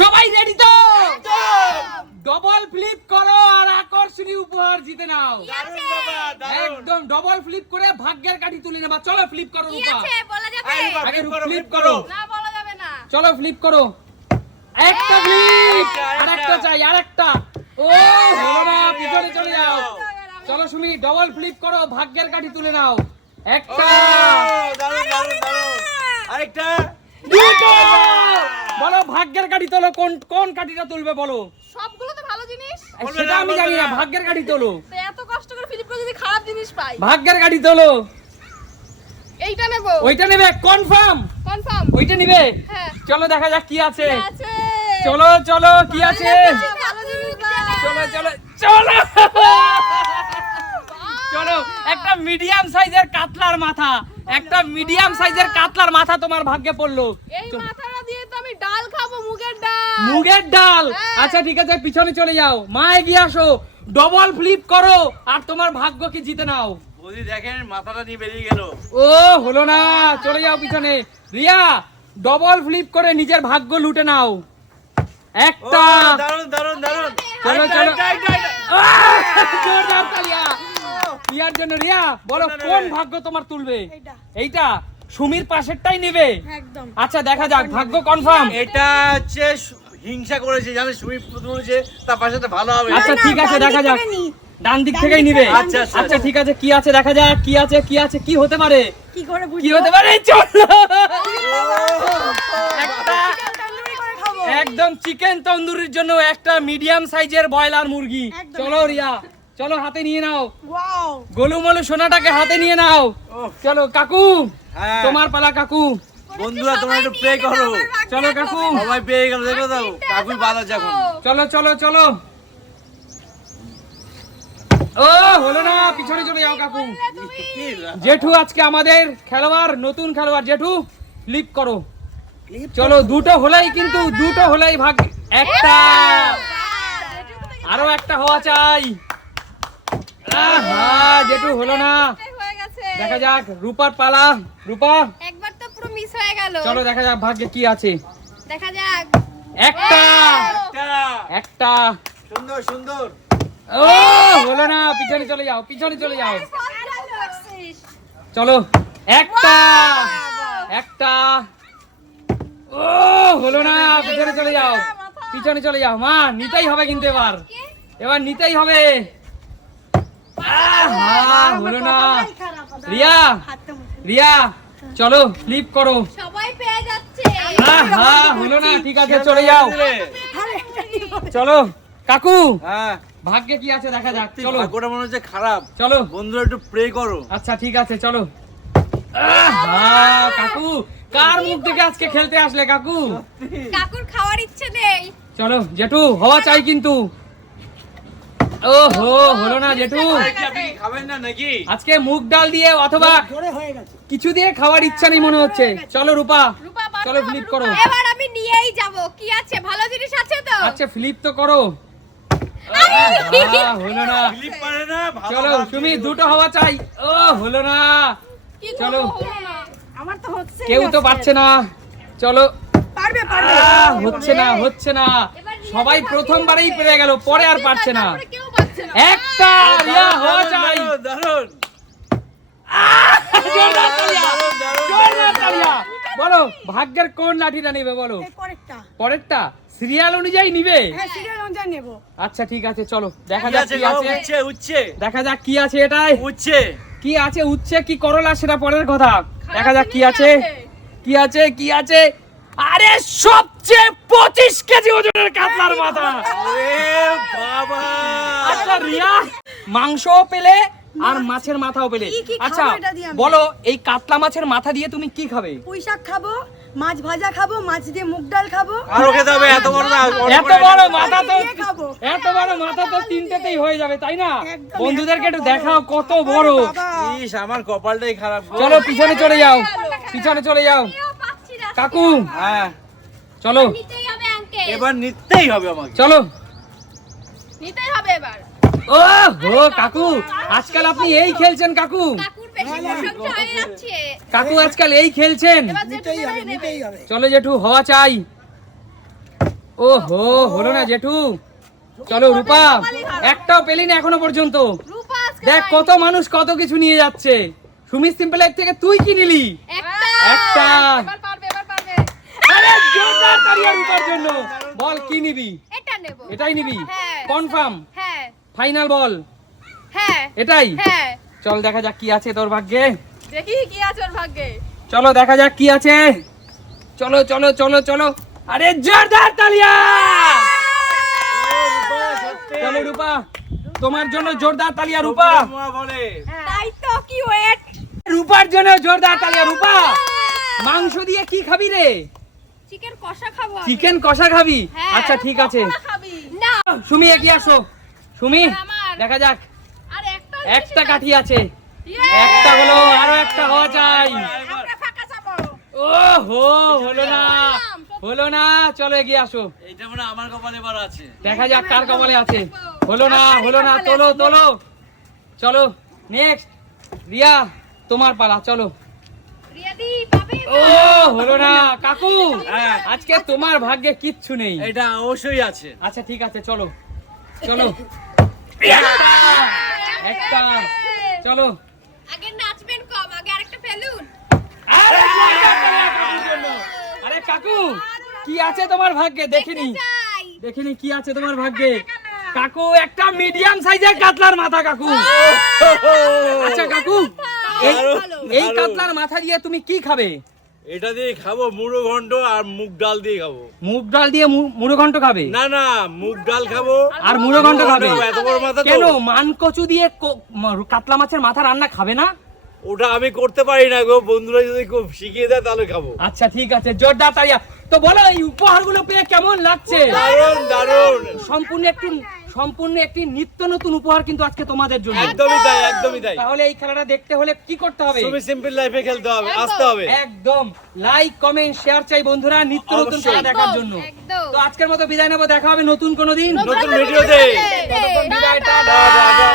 সবাই রেডি তো? Double flip করো আর আকর্ষণীয় উপহার জিতে নাও। একদম ডবল ফ্লিপ করে ভাগ্যের কাঠি তুলে নেবা। চলো ফ্লিপ করো রূপা। আগে ফ্লিপ করো। না বলা যাবে না। চলো ফ্লিপ করো। একটা ফ্লিপ, আরেকটা চাই, আরেকটা। ও হলো না, পিছনে চলে যাও। চলো সুমি ডবল ফ্লিপ করো, ভাগ্যের কাঠি তুলে নাও। একটা, আরেকটা, দুটো। বলো ভাগ্যের কাঠি তোলো, কোন কোন কাঠিটা তুলবে বলো? সবগুলো তো ভালো জিনিস। সেটা আমি জানি না, ভাগ্যের কাঠি তোলো। তো এত কষ্ট করে ফিলিপ করে যদি খারাপ জিনিস পাই, ভাগ্যের কাঠি তোলো। এইটা নেব। ওইটা নেবে কনফার্ম? কনফার্ম। ওইটা নিবে? হ্যাঁ। চলো দেখা যাক কি আছে। আছে। চলো চলো কি আছে। ভালো জিনিস দাও। চলো চলো চলো চলো। একটা মিডিয়াম সাইজের কাতলার মাথা, একটা মিডিয়াম সাইজের কাতলার মাথা তোমার ভাগ্যে পড়লো। এই মাথাটা দিয়ে তো আমি ডাল খাবো, মুগের ডাল। মুগের ডাল। হ্যাঁ। আচ্ছা ঠিক আছে, পিছনে চলে যাও। মা এগিয়ে আসো, ডবল ফ্লিপ করো আর তোমার ভাগ্যকে জিতে নাও। বৌদি দেখেন মাথাটা নিয়ে বেরিয়ে গেল। ও হলো না, চলে যাও পিছনে। রিয়া ডবল ফ্লিপ করে নিজের ভাগ্য লুটে নাও। একটা, দারুন দারুন দারুন। চলো চলো। আহ! জোরদার তালিয়া রিয়ার জন্য। রিয়া বলো কোন ভাগ্য তোমার তুলবে? এইটা সুমির পাশেরটাই নেবে? একদম। আচ্ছা দেখা যাক, ভাগ্য কনফার্ম। এটা হচ্ছে হিংসা করেছে, জানে সুমি তুলেছে, তার পাশে তো ভালো হবে। আচ্ছা ঠিক আছে, দেখা যাক। ডান দিক থেকেই নিবে? আচ্ছা, আচ্ছা। আচ্ছা ঠিক আছে, কি আছে দেখা যাক। কি আছে কি আছে, কি হতে পারে, কি করে বুঝবো? কি হতে পারে? চলো একটা একদম চিকেন তন্দুরির জন্য একটা মিডিয়াম সাইজের ব্রয়লার মুরগি। চলো রিয়া, চলো হাতে নিয়ে নাও। ওয়াও। গোলুমলু সোনাটাকে হাতে নিয়ে নাও। চলো কাকু, হ্যাঁ। তোমার পালা কাকু। বন্ধুরা তোমরা একটু প্রে করো। চলো কাকু, সবাই পেয়ে গেল, দেখো দাও কাকুই বাধা যখন। চলো চলো চলো। ও হলো না, পিছনে চলে যাও কাকু। জেঠু আজকে আমাদের খেলোয়াড়, নতুন খেলোয়াড় জেঠু, ফ্লিপ করো। চলো দুটো হলেই, কিন্তু দুটো হলেই ভাগ। একটা, আরো একটা হওয়া চাই। আহা, জেঠু হলো না। হয়ে গেছে। দেখা যাক রূপার পালা। রূপা একবার তো পুরো মিস হয়ে গেল। চলো দেখা যাক ভাগ্যে কি আছে। দেখা যাক। একটা, একটা, একটা। সুন্দর সুন্দর। ও হলো না, পিছনে চলে যাও, পিছনে চলে যাও। চলো একটা, একটা। ও হলো না, পিছনে চলে যাও, পিছনে চলে যাও। মা নিতেই হবে কিন্তু এবার, এবার নিতেই হবে। আহা, হলো না। রিয়া, রিয়া চলো ফ্লিপ করো। সবাই পেয়ে যাচ্ছে। আহা, হলো না, ঠিক আছে চলে যাও। চলো কাকু, হ্যাঁ, ভাগ্যে কি আছে দেখা যাক। চলো ভাগ্যটা মনে হচ্ছে খারাপ। চলো। বন্ধুরা একটু প্রে করো। আচ্ছা ঠিক আছে চলো। আহা, কাকু কার মুখ দেখে আজকে খেলতে আসলে কাকু? কাকুর খাওয়ার ইচ্ছে নেই। চলো জেঠু, হওয়া চাই কিন্তু। ওহো হলো না জেঠু। আপনি কি খাবেন না নাকি? আজকে মুগ ডাল দিয়ে অথবা কিছু দিয়ে খাওয়ার ইচ্ছা নেই মনে হচ্ছে। চলো রূপা, রূপা বাদ চলো দাও, ফ্লিপ রূপা। করো। এবার আমি নিয়েই যাব। কি আছে, ভালো জিনিস আছে তো? আচ্ছা ফ্লিপ তো করো। আহা, হলো না। ফিলিপ পারে না, ভালো চলো ভাব তুমি দিয়ে দুটো হওয়া চাই। ও হলো না। কি চলো। করবো, হলো না। আমার তো হচ্ছে কেউ তো পারছে না। চলো। পারবে পারবে হচ্ছে না, হচ্ছে না। সবাই প্রথমবারেই পেরে গেল, পরে আর পারছে না। তারপরে কেউ পারছে না। একটা রিয়া হওয়া চাই। দারুণ, দারুণ। জোরদার তালিয়া, দারুণ, দারুণ, জোরদার তালিয়া। বলো ভাগ্যের কোন লাঠিটা নেবে বলো? এই পরেরটা পরেরটা সিরিয়াল অনুযায়ী নিবে? হ্যাঁ সিরিয়াল অনুযায়ী নেব আচ্ছা ঠিক আছে চলো দেখা কি যাক আছে কি গো? আছে। উচ্ছে, উচ্ছে, দেখা যাক কি আছে এটাই। উচ্ছে। কি আছে, উচ্ছে কি করলা সেটা পরের কথা। দেখা যাক কি আছে, কি আছে, কি আছে। আরে সবচেয়ে 25 কেজি ওজনের কাতলার মাথা। আরে বাবা। আচ্ছা রিয়া মাংসও পেলে আর মাছের মাথাও পেলে। কি কি খাবো আচ্ছা এটা দিয়ে আমি? বলো এই কাতলা মাছের মাথা দিয়ে তুমি কি খাবে? পুঁই শাক খাবো, মাছ ভাজা খাবো, মাছ দিয়ে মুগ ডাল খাবো। আর ওকে দেবে এত বড় না। এত বড় মাথা তো, দিয়ে খাবো। এত বড় মাথা তো তিনটেতেই হয়ে যাবে তাই না? একদম, বন্ধুদেরকে একটু এত বড়। দেখাও কত বড়। বাবা, ইস, আমার কপালটাই খারাপ গো। চলো পিছনে চলে যাও, পিছনে চলে যাও। কেউ পাচ্ছি না। কাকু হ্যাঁ, চলো, নিতেই হবে আঙ্কেল। এবার নিতেই হবে আমাকে। চলো। নিতেই হবে এবার। ও হো কাকু, আজকাল আপনি এই খেলছেন কাকু? কাকুর বেশি প্রশংসা হয়ে যাচ্ছে। কাকু আজকাল এই খেলছেন? এবার যেটুকু নেবে। নিতেই হবে চলো জেঠু হওয়া চাই। ওহো হলো না জেঠু। চলো রূপা, একটাও পেলি না এখনো পর্যন্ত। রূপা আজকে দেখ কত মানুষ কত কিছু নিয়ে যাচ্ছে। সুমি সিম্পল লাইফ থেকে তুই কি নিলি? একটা। এবার পারবে এবার পারবে। আরে জোরদার তালিয়া রূপার জন্য। বল কি নিবি? এটা নেব। এটাই নিবি? হ্যাঁ। কনফার্ম? হ্যাঁ ফাইনাল বল? হ্যাঁ এটাই? হ্যাঁ। চল দেখা যাক কি আছে তোর ভাগ্যে। দেখি কি আছে ওর ভাগ্যে। চলো দেখা যাক কি আছে। চলো চলো চলো চলো। আরে জোরদার তালিয়া। চলো রূপা, তোমার জন্য জোরদার তালিয়া রূপা। বলে তাই তো কি ওয়েট। রূপার জন্য জোরদার তালিয়া রূপা। মাংস দিয়ে কি খাবি রে? চিকেন কষা খাবো আমি। চিকেন কষা খাবি? হ্যাঁ। আচ্ছা ঠিক আছে। পকোড়া খাবি? না। সুমি এগিয়ে আসো। সুমি আমার। দেখা যাক। আর একটা একটা কাঠি আছে। ইয়ে! একটা হলো, আরো একটা হওয়া চাই। আমরা ফাঁকা যাবো। ওহো হলো না, হলো না। চলো এগিয়ে আসো। এইটা মানে আমার কপালে এবার আছে। দেখা যাক কার কপালে আছে। হলো না, হলো না। তোলো তোলো। চলো নেক্সট। রিয়া তোমার পালা, চলো। রিয়াদি পাবে ও হলো না কাকু। হ্যাঁ। আজকে তোমার ভাগ্যে কিচ্ছু নেই। এটা অবশ্যই আছে। আচ্ছা ঠিক আছে চলো চলো। একটা, একটা। চলো। আগে নাচবেন কম, আগে আরেকটা ফেলুন। আরে জোরদার তালিয়া কাকুর জন্য। আরে কাকু কি আছে তোমার ভাগ্যে দেখিনি? চাই। দেখিনি কি আছে তোমার ভাগ্যে। কাকু একটা মিডিয়াম সাইজের কাতলার মাথা কাকু। আচ্ছা কাকু এই এই কাতলার মাথা দিয়ে তুমি কি খাবে? এটা দিয়ে খাবো মুড়ো ঘন্ট আর মুগ ডাল দিয়ে খাবো। মুগ ডাল দিয়ে মুড়ো ঘন্ট খাবে? না না, মুগ ডাল খাবো আর মুড়ো ঘন্ট খাবে? এত বড় মাথা তো। কেন মানকচু দিয়ে কাতলা মাছের মাথা রান্না খাবে না? ওটা আমি করতে পারি না গো, বন্ধুরা যদি খুব শিখিয়ে দেয় তাহলে খাবো। আচ্ছা ঠিক আছে জোরদার তালিয়া। তো বলো এই উপহারগুলো পেয়ে কেমন লাগছে? দারুণ দারুণ। সম্পূর্ণ একটি নিত্য নতুন উপহার কিন্তু আজকে তোমাদের জন্য। একদমই তাই, একদমই তাই। তাহলে এই খেলাটা দেখতে হলে কি করতে হবে? তুমি সিম্পল লাইফে খেলতে হবে, আসতে হবে। একদম লাইক কমেন্ট শেয়ার চাই বন্ধুরা নিত্য নতুন খেলা দেখার জন্য। একদম। তো আজকের মতো বিদায় নেবো, দেখা হবে নতুন কোনো দিন নতুন ভিডিওতে। ততক্ষণ বিদায়, টাটা। টাটা।